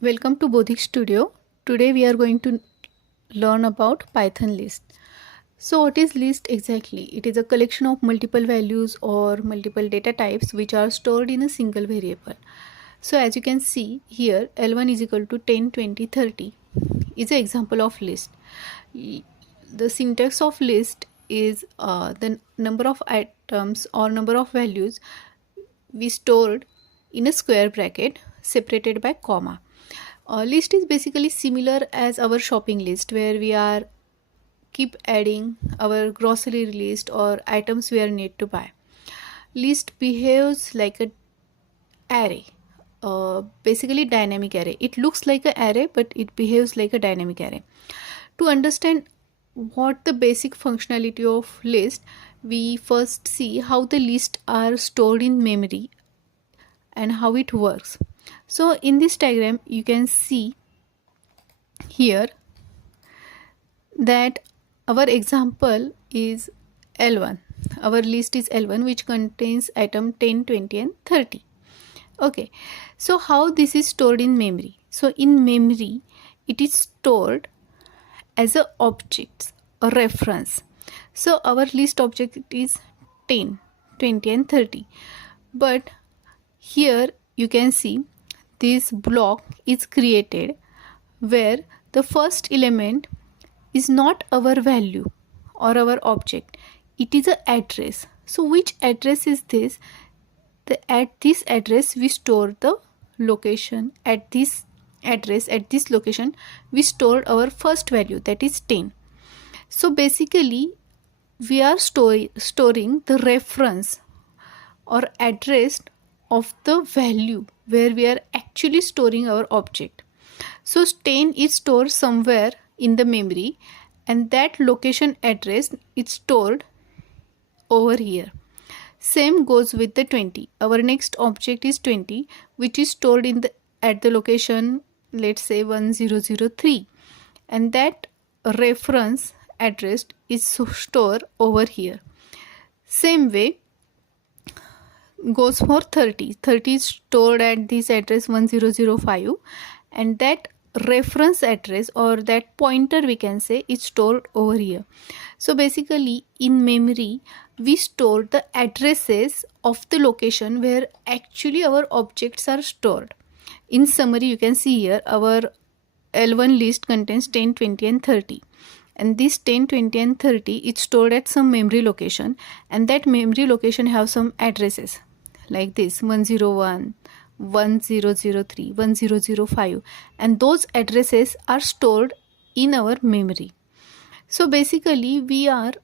Welcome to Bodhik Studio. Today we are going to learn about Python list. So what is list exactly? It is a collection of multiple values or multiple data types which are stored in a single variable. So as you can see here, L1 is equal to 10, 20, 30 is an example of list. The syntax of list is the number of items or number of values we stored in a square bracket separated by comma. List is basically similar as our shopping list, where we are keep adding our grocery list or items we are need to buy. List behaves like a array, basically dynamic array. It looks like an array, but it behaves like a dynamic array. To understand what the basic functionality of list, we first see how the lists are stored in memory and how it works. So in this diagram you can see here that our example is L1. Our list is L1, which contains item 10, 20 and 30. Okay, so how this is stored in memory? So in memory it is stored as a object, a reference. So our list object is 10, 20 and 30, but here you can see this block is created where the first element is not our value or our object, it is an address. So which address is this? At this address we store the location. At this address, at this location, we stored our first value, that is 10. So basically we are storing the reference or address of the value where we are actually storing our object. So 10 is stored somewhere in the memory, and that location address is stored over here. Same goes with the 20. Our next object is 20, which is stored in the at the location, let's say 1003, and that reference address is stored over here. Same way goes for 30. 30 is stored at this address 1005, and that reference address or that pointer, we can say, is stored over here. So basically in memory we store the addresses of the location where actually our objects are stored. In summary, you can see here our L1 list contains 10, 20 and 30, and this 10, 20 and 30 is stored at some memory location, and that memory location have some addresses like this 101, 1003, 1005, and those addresses are stored in our memory. So basically we are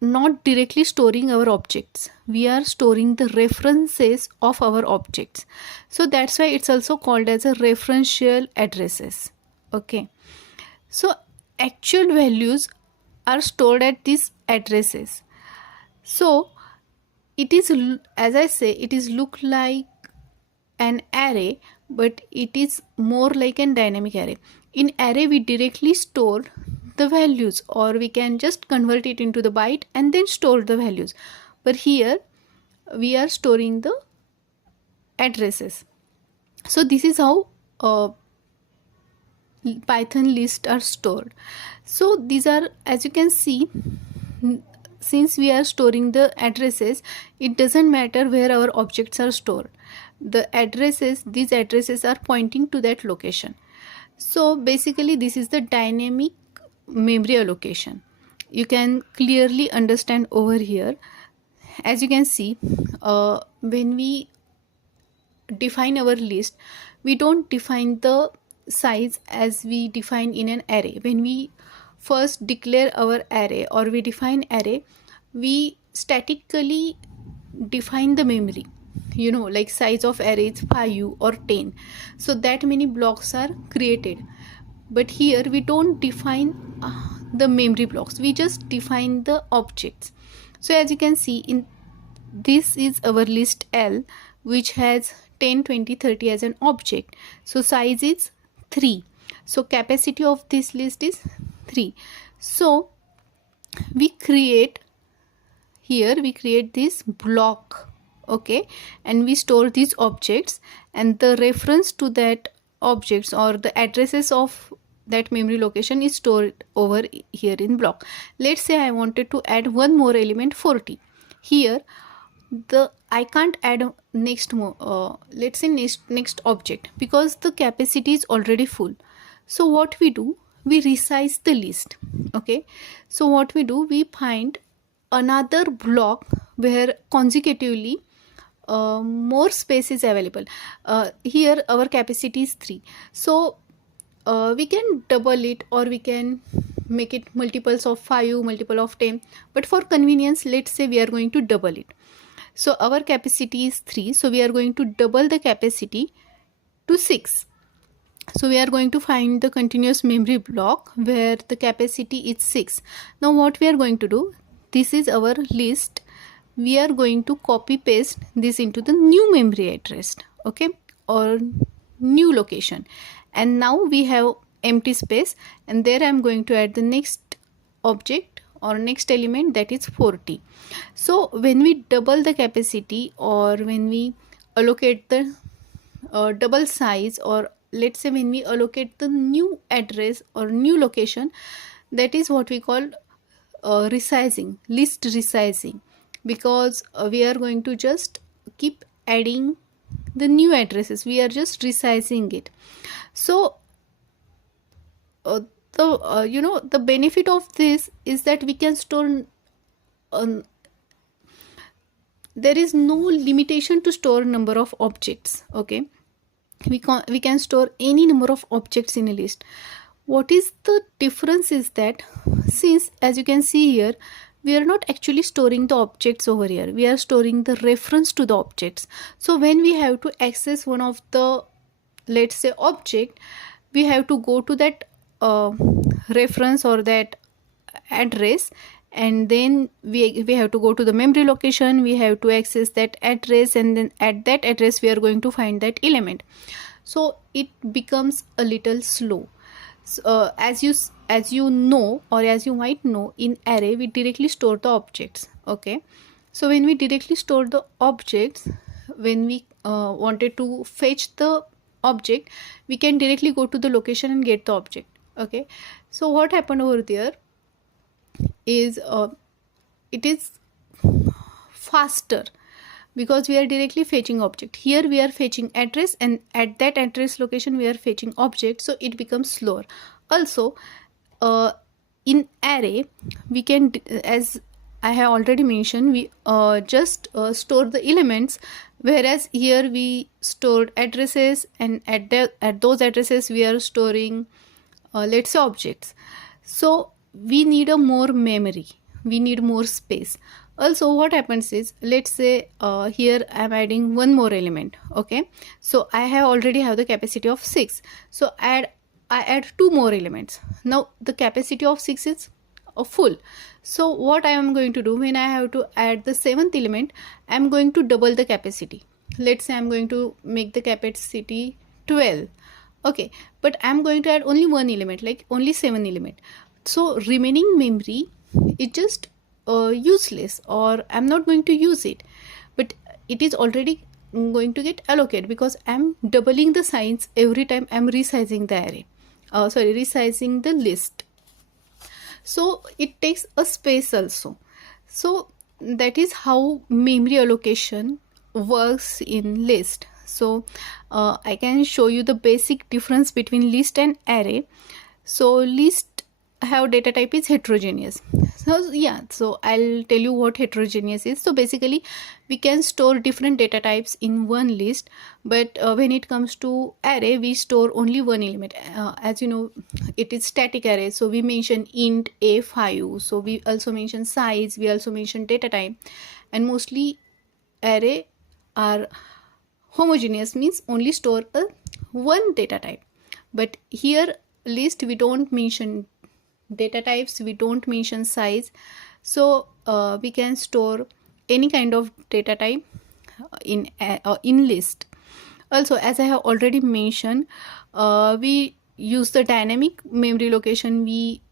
not directly storing our objects, we are storing the references of our objects. So that's why it's also called as a referential addresses. Okay, so actual values are stored at these addresses. So it is, as I say, it is look like an array, but it is more like a dynamic array. In array we directly store the values, or we can just convert it into the byte and then store the values, but here we are storing the addresses. So this is how Python lists are stored. So these are, as you can see, since we are storing the addresses, it doesn't matter where our objects are stored. The addresses, these addresses are pointing to that location. So basically this is the dynamic memory allocation. You can clearly understand over here. As you can see, when we define our list, we don't define the size as we define in an array. When we first declare our array or we define array, we statically define the memory, like size of array is 5 or 10, so that many blocks are created. But here we don't define the memory blocks, we just define the objects. So as you can see, in this is our list L, which has 10, 20, 30 as an object. So size is 3, so capacity of this list is 3. So we create this block, okay, and we store these objects, and the reference to that objects or the addresses of that memory location is stored over here in block. Let's say I wanted to add one more element 40. Here I can't add next more let's say next object because the capacity is already full. So what we do, we resize the list. Okay, so what we do, we find another block where consecutively more space is available. Here our capacity is 3, so we can double it or we can make it multiples of 5, multiple of 10, but for convenience let's say we are going to double it. So our capacity is 3, so we are going to double the capacity to 6. So we are going to find the continuous memory block where the capacity is 6. Now what we are going to do, this is our list, we are going to copy paste this into the new memory address, okay, or new location, and now we have empty space, and there I am going to add the next object or next element, that is 40. So when we double the capacity or when we allocate the double size, or let's say when we allocate the new address or new location, that is what we call resizing, list resizing, because we are going to just keep adding the new addresses, we are just resizing it. So the benefit of this is that we can store there is no limitation to store number of objects. Okay, we can store any number of objects in a list. What is the difference is that, since as you can see here, we are not actually storing the objects over here, we are storing the reference to the objects. So when we have to access one of the, let's say, object, we have to go to that reference or that address, and then we have to go to the memory location, we have to access that address, and then at that address we are going to find that element. So it becomes a little slow. So, as you know, or as you might know, in array we directly store the objects. Okay, so when we directly store the objects, when we wanted to fetch the object, we can directly go to the location and get the object. Okay, so what happened over there is it is faster because we are directly fetching object. Here we are fetching address, and at that address location we are fetching object, so it becomes slower. Also in array we can, as I have already mentioned, we just store the elements, whereas here we stored addresses, and at those addresses we are storing let's say objects. So we need a more memory, we need more space. Also what happens is, let's say here I am adding one more element. Okay, so I have already have the capacity of 6, so I add two more elements. Now the capacity of 6 is full. So what I am going to do, when I have to add the 7th element, I am going to double the capacity. Let's say I am going to make the capacity 12. Okay, but I am going to add only one element, like only 7 element. So remaining memory is just useless, or I'm not going to use it, but it is already going to get allocated because I'm doubling the size every time I'm resizing the array, resizing the list. So it takes a space also. So that is how memory allocation works in list. So I can show you the basic difference between list and array. So list have data type is heterogeneous. So I'll tell you what heterogeneous is. So basically we can store different data types in one list, but when it comes to array, we store only one element. As you know, it is static array, so we mention int a5, so we also mention size, we also mention data type, and mostly array are homogeneous, means only store a one data type. But here list, we don't mention data types, we don't mention size, so we can store any kind of data type in list. Also, as I have already mentioned, we use the dynamic memory location. We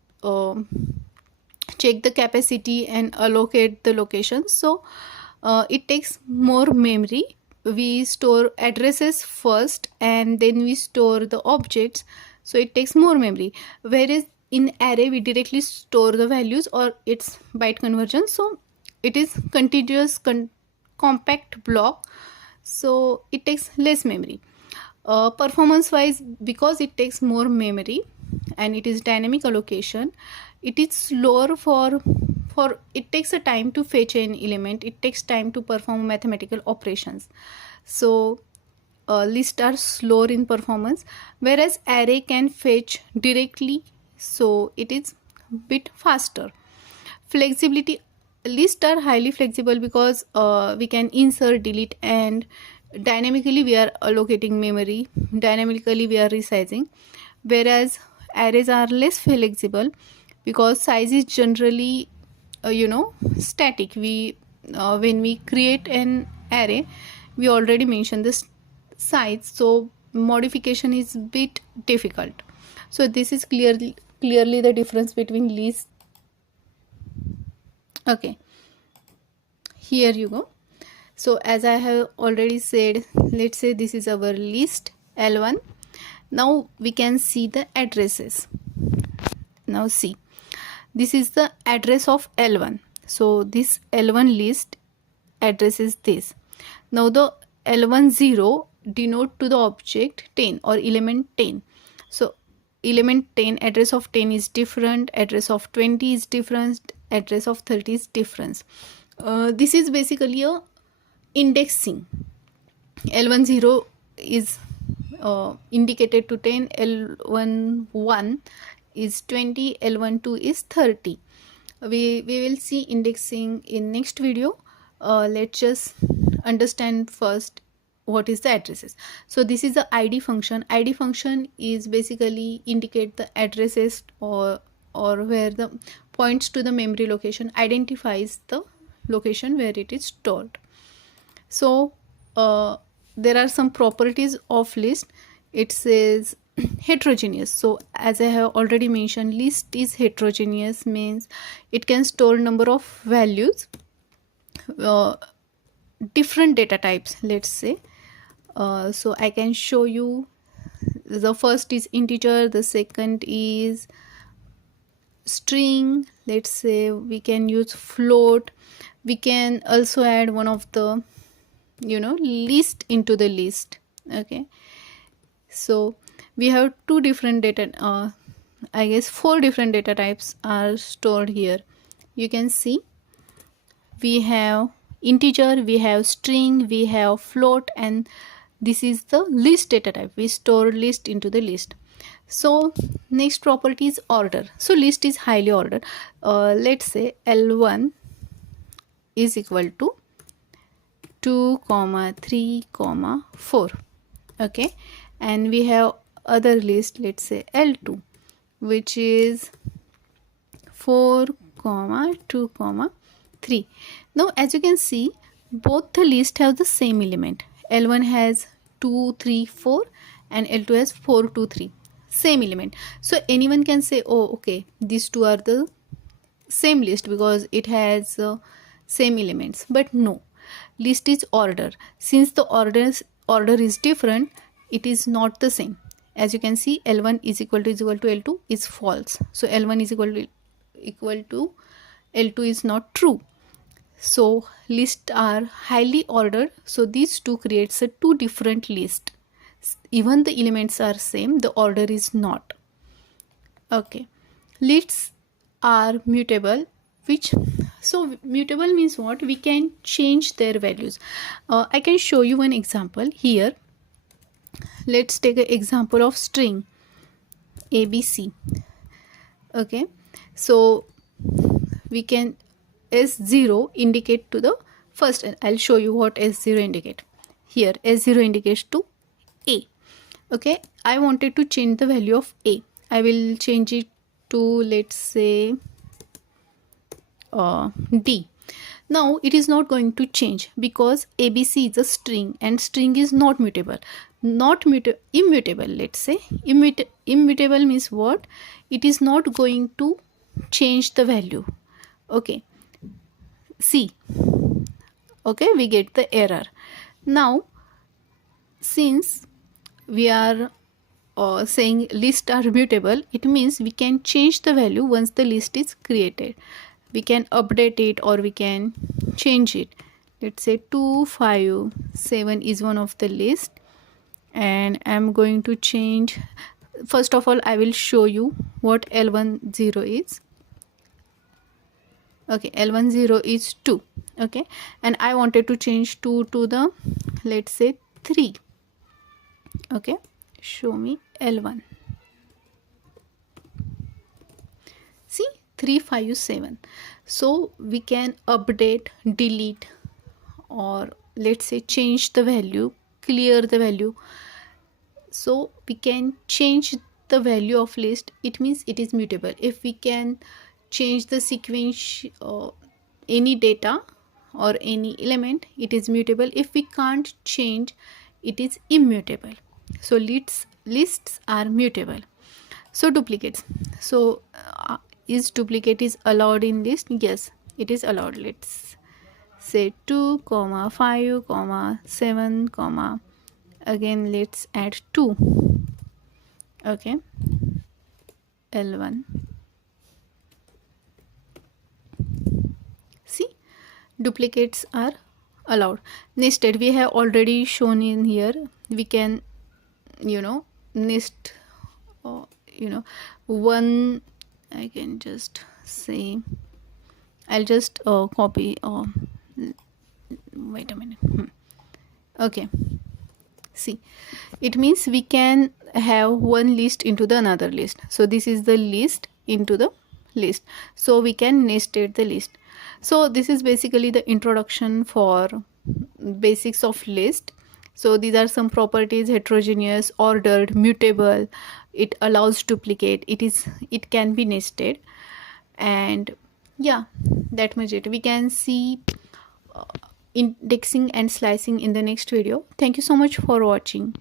check the capacity and allocate the location, so it takes more memory, we store addresses first and then we store the objects, so it takes more memory. Whereas in array we directly store the values, or it's byte conversion, so it is continuous compact block, so it takes less memory. Performance wise, because it takes more memory and it is dynamic allocation, it is slower for it takes a time to fetch an element, it takes time to perform mathematical operations. So lists are slower in performance, whereas array can fetch directly, so it is bit faster. Flexibility, lists are highly flexible because we can insert, delete, and dynamically we are allocating memory, dynamically we are resizing. Whereas arrays are less flexible because size is generally static. We when we create an array, we already mentioned this size, so modification is bit difficult. So this is clearly the difference between list. Okay, here you go. So as I have already said, let's say this is our list L1. Now we can see the addresses. Now see, this is the address of L1. So this L1 list address is this. Now the L1 0 denote to the object 10 or element 10. So element 10, address of 10 is different, address of 20 is different, address of 30 is different. This is basically a indexing. L1 0 is indicated to 10, L1 1 is 20, L1 2 is 30. We will see indexing in next video. Let's just understand first what is the addresses. So this is the id function. Id function is basically indicate the addresses or where the points to the memory location, identifies the location where it is stored. So there are some properties of list. It says heterogeneous. So as I have already mentioned, list is heterogeneous, means it can store number of values, different data types, let's say. So I can show you. The first is integer, the second is string, let's say. We can use float. We can also add one of the list into the list. Okay, so we have two different data, I guess 4 different data types are stored here. You can see we have integer, we have string, we have float, and this is the list data type. We store list into the list. So next property is order. So list is highly ordered. Let's say L1 is equal to 2, 3, 4. Okay, and we have other list, let's say L2, which is 4, 2, 3. Now as you can see, both the list have the same element. L1 has 2, 3, 4 and L2 has 4, 2, 3, same element. So anyone can say, oh okay, these two are the same list because it has same elements. But no, list is order. Since the order is different, it is not the same. As you can see, L1 is equal to L2 is false. So L1 is equal to L2 is not true. So lists are highly ordered. So these two creates a two different list. Even the elements are same, the order is not. Okay, lists are mutable. So mutable means what? We can change their values. I can show you one example here. Let's take an example of string ABC. Okay, so we can S0 indicate to the first, and I'll show you what S0 indicate. Here S0 indicates to A. Okay, I wanted to change the value of A. I will change it to, let's say, D. Now it is not going to change because ABC is a string and string is not mutable. Immutable, let's say. Immutable means what? It is not going to change the value. Okay, see, okay, we get the error. Now since we are saying list are mutable, it means we can change the value once the list is created. We can update it or we can change it. Let's say 257 is one of the list, and I'm going to change. First of all, I will show you what L10 is. Okay, L10 is 2. Okay, and I wanted to change 2 to the, let's say, 3. Okay, show me L1. See, 357. So we can update, delete, or let's say change the value, clear the value. So we can change the value of list. It means it is mutable. If we can change the sequence, any data or any element, it is mutable. If we can't change, it is immutable. So lists are mutable. So duplicates. So is duplicate is allowed in list? Yes, it is allowed. Let's say 2 comma 5 comma 7 comma, again let's add 2. Okay, L1. See, duplicates are allowed. Nested, we have already shown in here. We can, nest, one. I can just say, I'll just copy. Wait a minute. Okay, see, it means we can have one list into the another list. So this is the list into the list, so we can nested the list. So this is basically the introduction for basics of list. So these are some properties: heterogeneous, ordered, mutable, it allows duplicate, it can be nested, and yeah, that much it. We can see indexing and slicing in the next video. Thank you so much for watching.